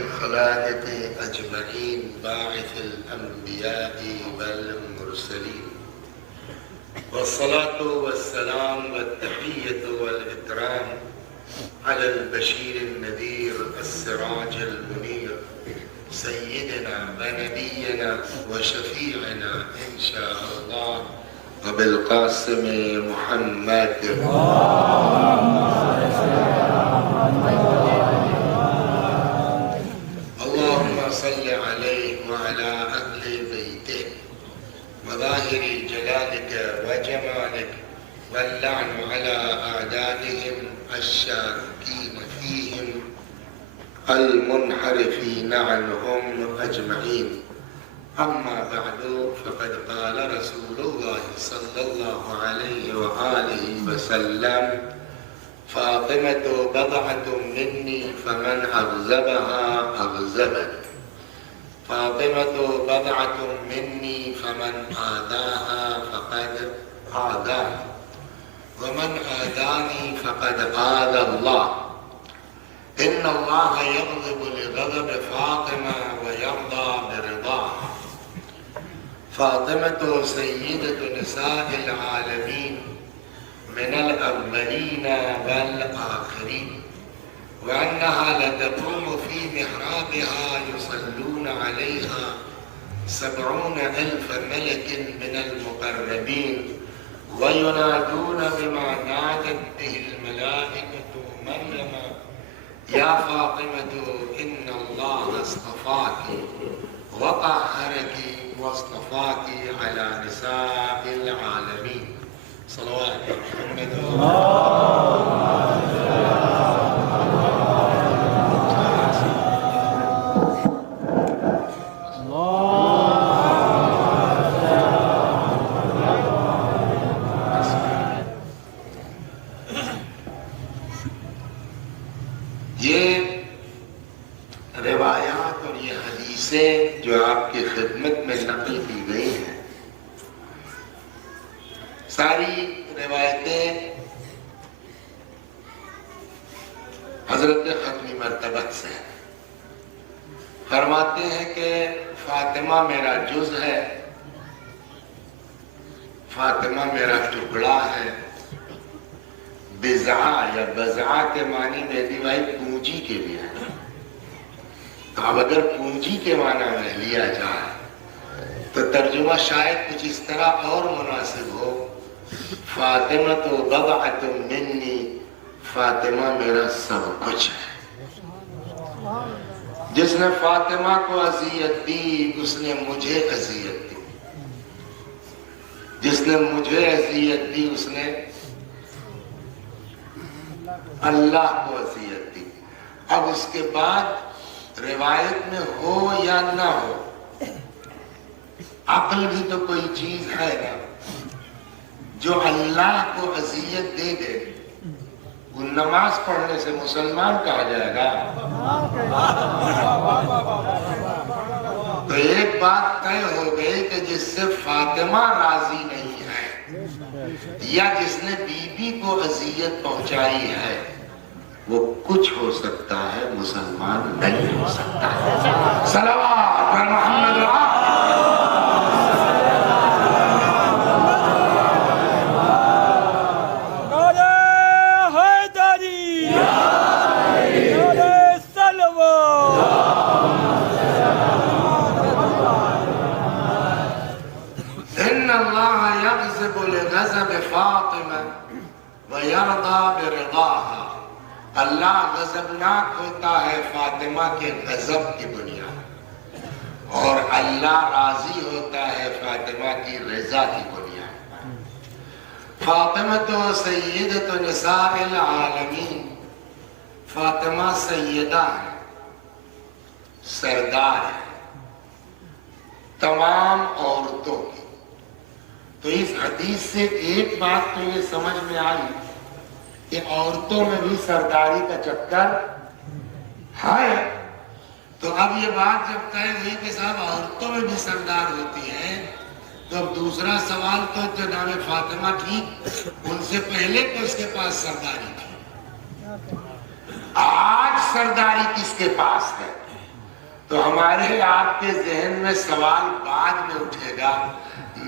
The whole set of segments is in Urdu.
الخلائق أجمعين باعث الأنبياء والمرسلين والصلاة والسلام والتحية والإكرام على البشير النذير السراج المنير سيدنا ونبينا وشفيعنا إن شاء الله أبي القاسم محمد اللهم صل عليه وعلى أهل بيته مظاهر جلالك وجمالك واللعن على أعدادهم الشاكين فيهم المنحرفين عنهم أجمعين. أما بعد فقد قال رسول الله صلى الله عليه وآله وسلم فاطمة بضعة مني فمن أغزبها أغزبني فاطمة بضعة مني فمن آذاها فقد آذاني ومن آذاني فقد آذى الله. إن الله يغضب لغضب فاطمة ويرضى برضاها. فاطمة سيدة نساء العالمين من الأولين والآخرين، وأنها لتقوم في محرابها يصلون عليها 70,000 ملك من المقربين وينادون بما نادت به الملائكة مريم يا فاطمة إن الله اصطفاك وطهرك واصطفاك على نساء العالمين. صلوات محمد روایات اور یہ حدیثیں جو آپ کی خدمت میں نقل کی گئی ہیں، ساری روایتیں حضرت ختمی مرتبت سے ہیں۔ فرماتے ہیں کہ فاطمہ میرا جز ہے، فاطمہ میرا ٹکڑا ہے۔ بزعہ یا بزعہ کے معنی میں دی بھائی پونجی کے لیے ہے، تو اب اگر پونجی کے معنی میں لیا جائے تو ترجمہ شاید کچھ اس طرح اور مناسب ہو، فاطمہ تو بضعۃ منی، فاطمہ میرا سب کچھ ہے۔ جس نے فاطمہ کو اذیت دی اس نے مجھے اذیت دی، جس نے مجھے اذیت دی اس نے اللہ کو اذیت دی۔ اب اس کے بعد روایت میں ہو یا نہ ہو، عقل بھی تو کوئی چیز ہے نا، جو اللہ کو اذیت دے دے وہ نماز پڑھنے سے مسلمان کہا جائے گا؟ تو ایک بات طے ہو گئی کہ جس سے فاطمہ راضی نہیں ہے یا جس نے بی بی کو اذیت پہنچائی ہے وہ کچھ ہو سکتا ہے، مسلمان نہیں ہو سکتا ہے۔ صلوات پر محمد اللہ غضبناک ہوتا ہے فاطمہ کے غضب کی بنیاد، اور اللہ راضی ہوتا ہے فاطمہ کی رضا کی بنیاد۔ فاطمہ تو سیدۃ نساء العالمین، فاطمہ سیدہ ہے، سردار ہے تمام عورتوں کی۔ تو اس حدیث سے ایک بات تو یہ سمجھ میں آئی کہ عورتوں میں بھی سرداری کا چکر ہے۔ تو اب یہ بات جب طے ہوئی کہ صاحب عورتوں میں بھی سردار ہوتی ہے، تو اب دوسرا سوال تو جناب فاطمہ تھی، ان سے پہلے تو اس کے پاس سرداری تھی، آج سرداری کس کے پاس ہے؟ تو ہمارے آپ کے ذہن میں سوال بعد میں اٹھے گا،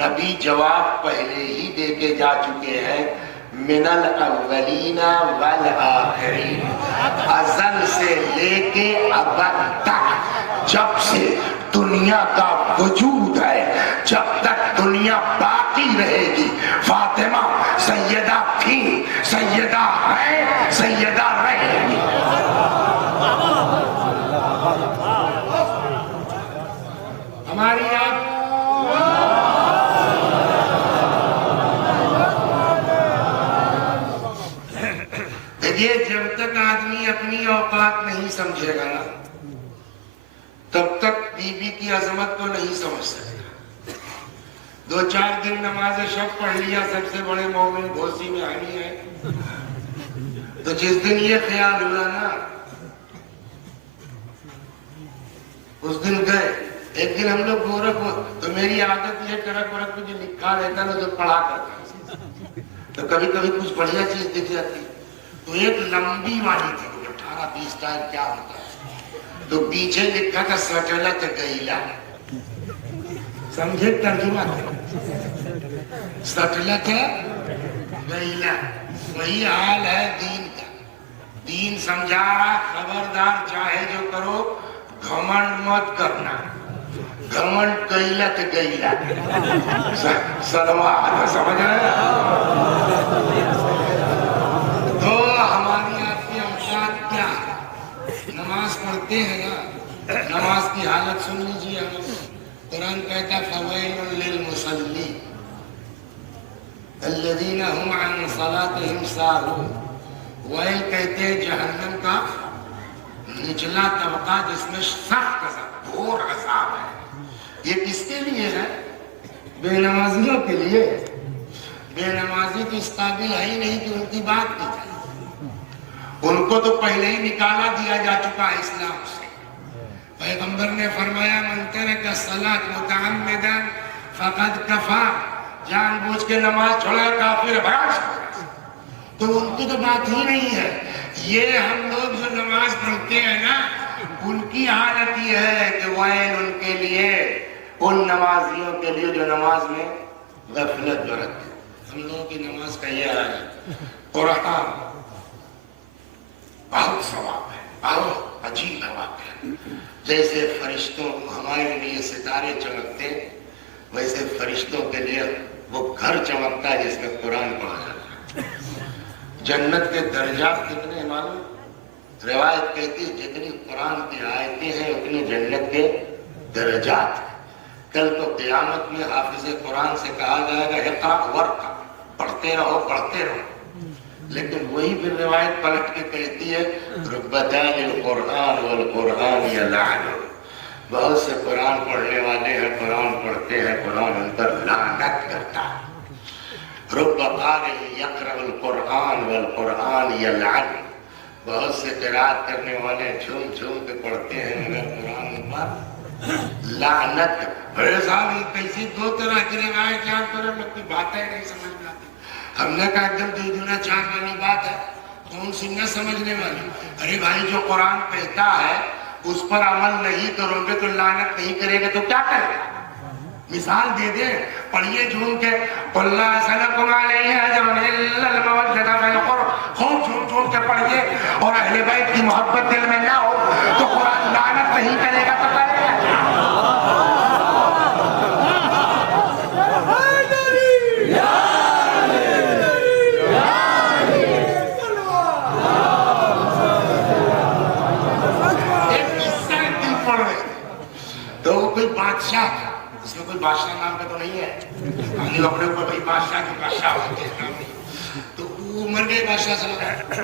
نبی جواب پہلے ہی دے کے جا چکے ہیں، من الاولین والآخرین، ازل سے لے کے ابد تک، جب سے دنیا کا وجود ہے، جب تک دنیا باقی رہے گی، فاطمہ سیدہ تھی، سیدہ ہے، سیدہ رہے گی۔ ہماری آپ دیکھیے، جب تک آدمی اپنی اوقات نہیں سمجھے گا نا، تب تک بی بی کی عظمت کو نہیں سمجھ سکتا۔ 2-4 دن نماز شب پڑھ لیا، سب سے بڑے مومن گھوسی میں آنی ہے، تو جس دن یہ خیال ہوا نا، اس دن گئے۔ ایک دن ہم لوگ گورکھ ہو تو میری عادت یہ کرک ورک جو لکھا رہتا نا، جو پڑھا کرتا، تو کبھی کبھی کچھ بڑھیا چیز دکھ جاتی، تو ایک لمبی والی تھی، 18-20 ٹائم کیا ہوتا ہے، تو پیچھے لکھا تھا سٹلت گئیلا، سمجھے ترجمہ تھا، سٹلت گئیلا، وہی حال ہے دین کا۔ دین سمجھا رہا، خبردار چاہے جو کرو، گھمنڈ مت کرنا، گھمنڈ گئیلت گئیلا، سلوات، سمجھ رہے ہیں؟ تو ہماری آپ کی اوقات کیا ہے؟ نماز پڑھتے ہیں نا، نماز کی حالت سن لیجیے۔ قرآن کہتا ہے فویل للمصلین الذین هم عن صلاتهم ساہون، ویل کہتے ہیں جہنم کا نچلا طبقہ جس میں سخت عذاب، گھور عذاب ہے۔ یہ کس کے لیے ہے؟ بے نمازیوں کے لیے۔ بے نمازی تو اس قابل ہے ہی نہیں کہ ان کی بات کی جائے، ان کو تو پہلے ہی نکالا دیا جا چکا ہے اسلام سے۔ پیغمبر نے فرمایا من ترک الصلاۃ متعمدا فقد کفر، جان بوجھ کے نماز چھوڑا کافر ہے۔ تو ان کی تو بات ہی نہیں ہے۔ یہ ہم لوگ جو نماز پڑھتے ہیں نا، ان کی حالت یہ ہے کہ ویل ان کے لیے، ان نمازیوں کے لیے جو نماز میں غفلت برتتے۔ ہم لوگوں کی نماز کا یہ حال ہے۔ قرآن بہت ثواب ہے، بہت عجیب ثواب ہے۔ جیسے فرشتوں ہمارے لیے ستارے چمکتے، ویسے فرشتوں کے لیے وہ گھر چمکتا ہے جس میں قرآن پڑھا جاتا ہے۔ جنت کے درجات کتنے معلوم؟ روایت کہتی ہے جتنی قرآن کی آیتیں ہیں اتنی جنت کے درجات ہیں۔ کل تو قیامت میں حافظ قرآن سے کہا جائے گا اقرا ورقا، پڑھتے رہو پڑھتے رہو، لیکن وہی پھر روایت پلٹ کے کہتی ہے ربتان القرآن والقرآن یلعن، بہت سے قرآن پڑھنے والے ہیں، قرآن پڑھتے ہیں، قرآن ان پر لعنت کرتا ہے۔ رب قارئ یقرأ القرآن والقرآن یلعن، بہت سے قرأت کرنے والے جھوم جھوم کے پڑھتے ہیں مگر قرآن پر لعنت۔ بڑے صاحب یہ کیسی 2 طرح کی روایت یاد کرو، لوگ کی باتیں نہیں سمجھ میں آتی۔ ہم نے کہا ایک دم 2 دنا 4 والی بات ہے، کون سی نہ سمجھنے والی؟ ارے بھائی جو قرآن کہتا ہے اس پر عمل نہیں کرو گے تو لعنت نہیں کرے گا تو کیا کرے گا؟ مثال دے دیں، پڑھیے جھوم کے قُلْ لَا أَسْأَلُكُمْ عَلَيْهِ أَجْرًا إِلَّا الْمَوَدَّةَ فِي الْقُرْبِ، خوب جھوم جھوم کے پڑھیے، اور اہل بیت کی محبت دل میں نہ ہو تو قرآن لعنت نہیں کرے گا تو کرے گا کیا؟ ایک قصہ ایک دن پڑھ رہے تھے، تو وہ کوئی بادشاہ تھا، اس میں کوئی بادشاہ نام کا تو نہیں ہے، آگے اپنے اوپر بھائی بادشاہ کے بادشاہ ہوتے ہیں، تو وہ مر گئے بادشاہ سے لگا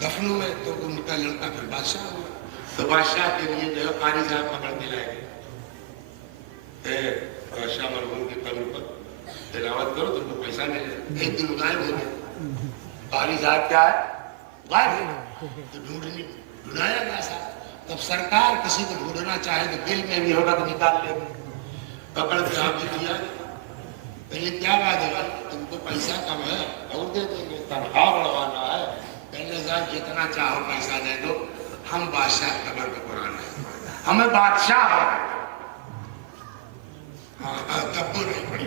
دفنوں میں، تو ان کا لڑکا پھر بادشاہ ہوا۔ تو بادشاہ کے لیے جو ہے قاری صاحب پکڑ کے لائے گئے، بادشاہ مرحوم کی قبر پر تلاوت کرو تم کو پیسہ ملے گا۔ ایک دن غائب ہو گئے، قاری صاحب کیا ہے غائب ہو گئے، تو ڈھونڈایا گیا صاحب۔ تب سرکار کسی کو ڈھونڈنا چاہے تو دل میں بھی ہوگا تو نکال لے گا، پکڑ کے آپ نے دیا پہلے کیا بات ہے بھائی تم کو پیسہ کم ہے اور دے دیں گے، تنخواہ بڑھوانا ہے، پہلے صاحب جتنا چاہو پیسہ دے دو، ہم بادشاہ قبر پہ قرآن نہیں پڑھتے، ہمیں بادشاہ ہونا ہے۔ تب تو نہیں پڑھی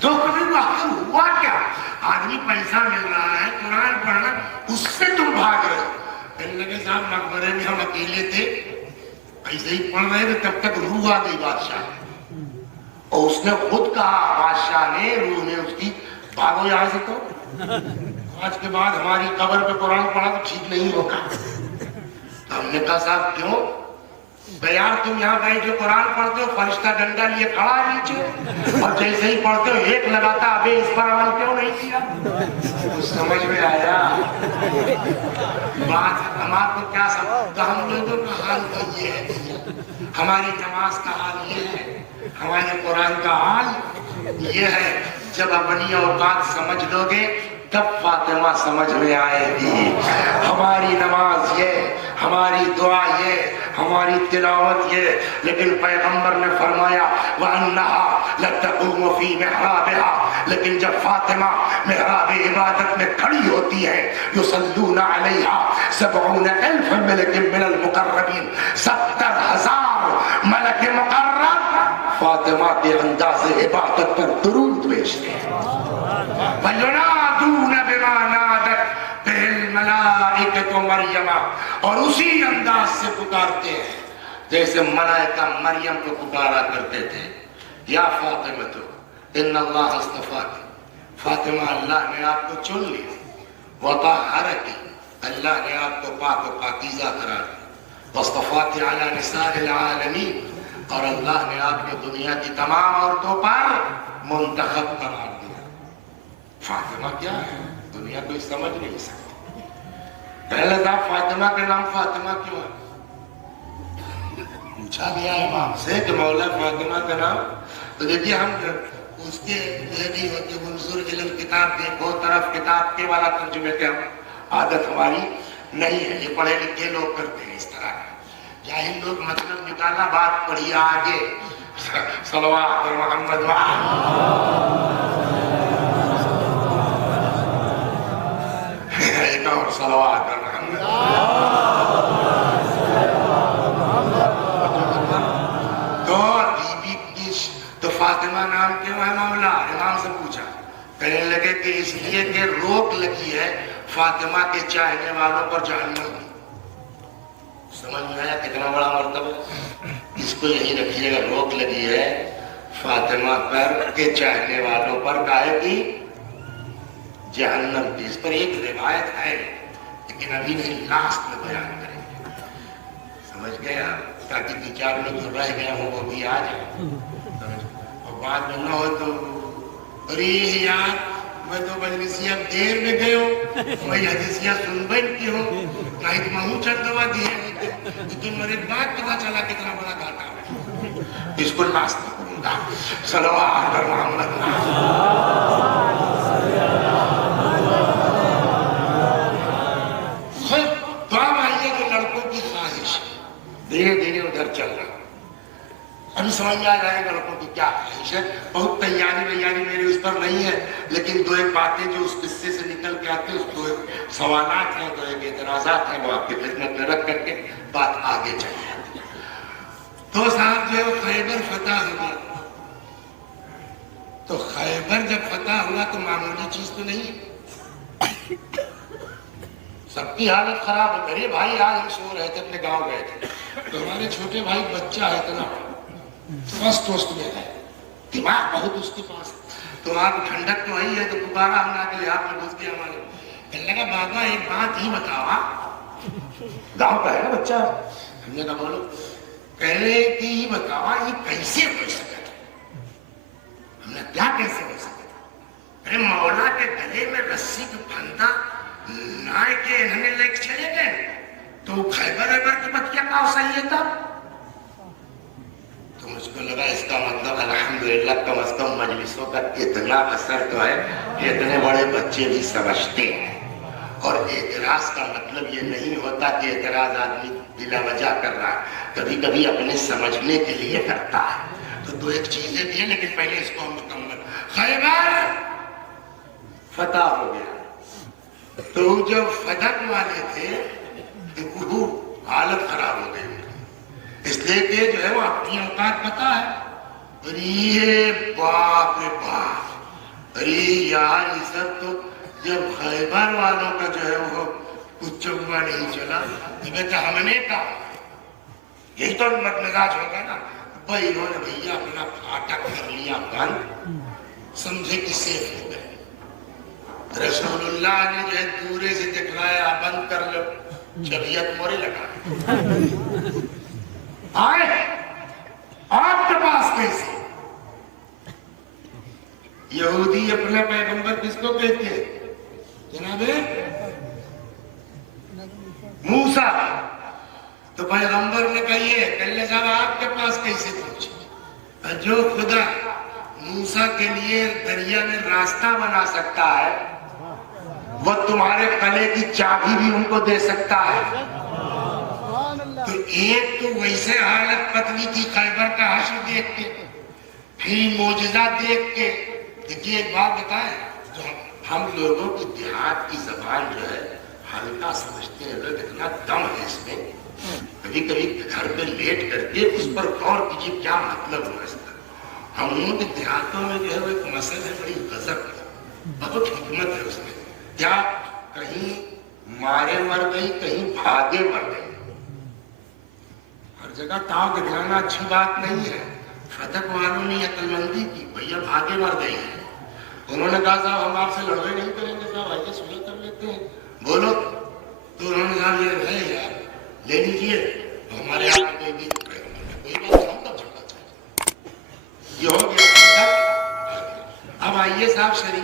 تو کبھی وقت ہوا کیا؟ آدمی پیسہ مل رہا ہے، قرآن پڑھنا، اس سے تم بھاگ رہے ہو۔ کہنے لگے صاحب مقبرے میں ہم اکیلے تھے، ایسے ہی پڑھ رہے تھے، تب تک روح آ گئی بادشاہ، اور اس نے خود کہا، بادشاہ نے، روح نے اس کی، بھاگو یہاں سے، تو آج کے بعد ہماری قبر پہ قرآن پڑھا تو ٹھیک نہیں ہوگا۔ تو ہم نے کہا صاحب کیوں؟ یار تم یہاں بیٹھ کے قرآن پڑھتے ہو، فرشتہ ڈنڈا لیے کھڑا ہے نیچے، اور جیسے ہی پڑھتے ہو ایک لگاتا، ابے اس پر عمل کیوں نہیں کیا؟ کچھ سمجھ میں آیا بات؟ ہمارے کو کیا سمجھ؟ تو ہم لوگوں کا حال تو یہ ہے، ہماری نماز کا حال یہ ہے، ہمارے قرآن کا حال یہ ہے۔ جب اپنی اوقات سمجھ لو گے تب فاطمہ سمجھ میں آئے گی۔ ہماری نماز یہ، ہماری دعا یہ، ہماری تلاوت یہ، لیکن پیغمبر نے فرمایا وَأَنَّهَا لَتَقُومُ فِي مِحْرَابِهَا، لیکن جب فاطمہ محراب عبادت میں کھڑی ہوتی ہے، يُصَلُّونَ عَلَيْهَا 70,000 ملک من المقربین، 70,000 ملک مقرب فاطمہ کے انداز عبادت پر درود بھیجتے ہیں۔ وَيُنَادُونَ بِمَا نَادَتْ بِهِ الْمَلَائِكَةُ مَرْيَمَ، اور اسی انداز سے پکارتے ہیں جیسے ملائکہ مریم کو پکارا کرتے تھے، یا فاطمہ ان اللہ اصطفاک، فاطمہ اللہ نے آپ کو چن لیا، وطہرک، اللہ نے آپ کو پاک و پاکیزہ قرار دیا، واصطفاک علی نساء العالمین، اور اللہ نے آپ کو دنیا کی تمام عورتوں پر منتخب قرار دیا۔ فاطمہ کیا ہے؟ دنیا کوئی سمجھ نہیں سکتی۔ پہلے صاحب فاطمہ کا نام فاطمہ کیوں ہے؟ پوچھا گیا امام سے کہ مولا فاطمہ کا نام، تو دیکھیے ہم اس کے نہیں ہوتے منظور علم کتاب دیکھو طرف کتاب کے والا ترجمے کے عادت ہماری نہیں ہے، یہ پڑھے لکھے لوگ کرتے ہیں اس طرح کا، جاہل لوگ مطلب نکالا، بات پڑھی آگے، صلوات اور محمد ایک اور صلوات اور محمد۔ تو بی بی تو فاطمہ نام کیوں ہے مولا؟ امام سے پوچھا، کہنے لگے کہ اس لیے کہ روک لگی ہے فاطمہ کے چاہنے والوں پر جہنم کی۔ سمجھ میں آیا کتنا بڑا مرتبہ؟ اس کو یہی رکھیے گا، روک لگی ہے فاطمہ پر کے چاہنے والوں پر کاہے کی؟ جہنم کی۔ اس پر ایک روایت ہے لیکن ابھی نہیں، لاسٹ میں بیان کریں گے، سمجھ گئے آپ؟ تاکہ دو چار لوگ جو رہ گئے ہوں وہ بھی آ جائیں، اور بعد میں نہ ہو تو ارے یار میں تو مجلسیہ دیر میں گئے ہوں، میں حدیثیہ سن بین کی ہوں، کہیں تو مہوں چند دوا دیے ہوتے، تو میرے بعد پتا چلا کتنا بڑا گھاٹا ہے۔ اس کو لاسٹ میں کروں گا، صلوات اور محمد۔ دھیرے دھیرے ادھر چل رہا، ابھی سمجھ میں آ جائے گا لڑکوں کی کیا خواہش ہے۔ بہت تیاری میری اس پر نہیں ہے، لیکن دو ایک باتیں جو اس قصے سے نکل کے آتے ہیں، اس دو ایک سوالات ہیں، دو ایک اعتراضات ہیں، وہ آپ کی خدمت میں رکھ کر کے بات آگے چل جاتی ہے۔ تو صاحب جو ہے خیبر فتح ہوا، تو خیبر جب فتح ہوا تو معمولی چیز تو نہیں، سب کی حالت خراب ہے۔ میرے بھائی آج ہم سو رہے تھے، اپنے گاؤں گئے تھے، تو ہمارے چھوٹے بھائی بچہ ہے اتنا فسٹ وسٹ میں ہے، دماغ بہت اس کے پاس ہے، تو آپ ٹھنڈک تو وہی ہے، تو دوبارہ ہم نے آ کے آپ میں گھس گیا ہمارے، کہنے لگا بابا ایک بات ہی بتاوا، گاؤں کا ہے نا بچہ، ہم نے کہا بولو، کہنے کہ یہ بتاوا یہ کیسے ہو سکتا تھا؟ ہم نے کیا کیسے ہو سکتا تھا؟ ارے مولا کے گلے میں رسی کو پھندا نائے کے انہوں نے لے کے چلے گئے، تو خیبر کی بات کیا کہا صحیح ہے تھا؟ تو مجھ کو لگا اس کا مطلب الحمدللہ کم از کم مجلسوں کا اتنا اثر تو ہے کہ اتنے بڑے بچے بھی سمجھتے ہیں، اور اعتراض کا مطلب یہ نہیں ہوتا کہ اعتراض آدمی بلا وجہ کر رہا ہے، کبھی کبھی اپنے سمجھنے کے لیے کرتا ہے۔ تو دو ایک چیزیں بھی ہیں، لیکن پہلے اس کو ہم مکمل، خیبر فتح ہو گیا، تو جو فتح والے تھے لے کے جو ہے وہ اپنی اوقات پتا ہے. ارے باپ رے باپ، ارے یار یہ سب تو جب خیبر والوں کا جو ہے وہ کچھ چمبا نہیں چلا تو ہم نے کہا یہی تو مزاج ہوگا نا. بھائی انہوں نے بھیا اپنا پھاٹک کر لیا بند، سمجھے کہ سیف ہو گئے. رسول اللہ نے جو ہے دورے سے دکھلایا بند کر لو، شریعت مورے لگا. آئے آپ کے پاس کیسے؟ یہودی اپنا پیغمبر کس کو کہتے ہیں جناب؟ موسیٰ. تو پیغمبر نے کہیے کہلے صاحب آپ کے پاس کیسے پہنچے؟ جو خدا موسیٰ کے لیے دریا میں راستہ بنا سکتا ہے وہ تمہارے قلعے کی چابی بھی ان کو دے سکتا ہے. تو ایک تو ویسے حالت پتلی تھی خیبر کا حشر دیکھ کے، پھر معجزہ دیکھ کے. دیکھیے ایک بات بتائیں، جو ہم لوگوں کی دیہات کی زبان جو ہے ہلکا سمجھتے ہیں لوگ، اتنا دم ہے اس میں. کبھی کبھی گھر پہ لیٹ کر کے اس پر غور کیجیے کیا مطلب ہوا اس کا. ہم لوگوں کے دیہاتوں میں جو ہے وہ ایک مسئلہ ہے بڑی غضب ہے، بہت حکمت ہے اس میں. کیا کہیں مارے مر گئی، کہیں بھاگے مر گئی. ہر جگہ تاؤ دکھانا اچھی بات نہیں ہے. فتح والوں نے یہ عقل مندی کی، بھیا بھاگے مر گئی ہیں. انہوں نے کہا صاحب ہم آپ سے لڑائی نہیں کریں گے صاحب، آئیے صلح کر لیتے ہیں. بولو. تو انہوں نے کہا یہ ہے یار لے لیجیے ہمارے یہاں کوئی بھی کوئی بات ہم تب جھگڑا چاہیے. یہ ہو گیا. اب آئیے صاحب شریعت